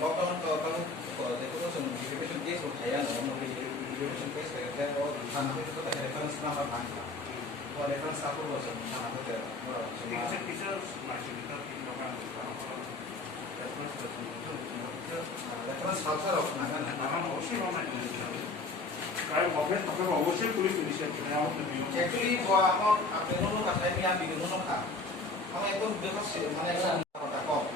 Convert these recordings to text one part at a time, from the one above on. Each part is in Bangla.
Bawang kamu itu kan verification case udah no verification case kayak tanah itu tuh reference number kan. Kalau reference aku bosan tanah itu cuma reference culture of nagan. Actually gua mau apa nunu kata ini yang bikin nunu kah? Kamu itu bebas sih mana yang kata kok.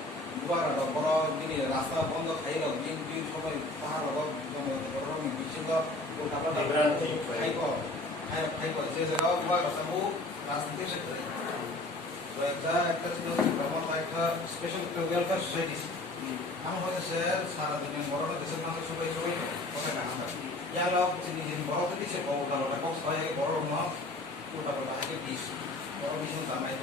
Gua ada boro gini rasa bond খাই লগ দিন দিন সময় পাহাড় লগ বড় বিচিঙ্গ ওটা খাই কো যে জায়গা গua রাস্তাবু রাস্তাতে সে করে তো একটা ছিল ভ্রমণ একটা স্পেশাল ওয়েলফেয়ার সোসাইটি আমি হচ্ছে স্যার সারা দিন বড় দেশের মানুষ সবাই কথা না ইয়া লগ জিনিস বড় থেকে সে ওটা কক্স হয় বড় না ওটা আগে বিশ বড় বিশ জামাই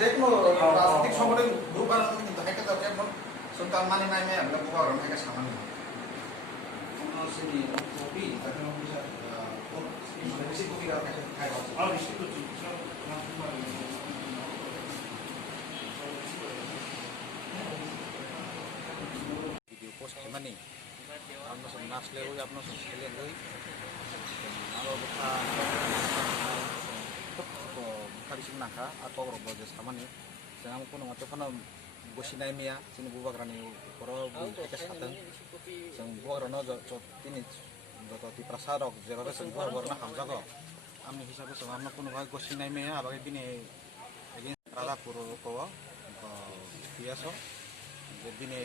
যেকোনো রাজনৈতিক সংগঠন গ্রুপ বানাতে কিন্তু হাইকে দরকার এখন সন্তান মানে নাই মে আমরা বড় হাইকে সামান্য সিনি কপি তাকে বেশি কপি আর খাই আর বেশি তো ভিডিও পোস্ট মানে আমরা সব নাচলে ওই আপনার সব খেলে ওই আরো কথা Kadising nangka atau robo jas kamane jangan pun mati kono bosinai mia sini buba grani poro ekes katan sang buba grano jot ini joto ti prasarok jero sang buba borna hamjago ami hisabe samamna kono bhai bosinai mia abagai bini egin rada puro ko biaso je bini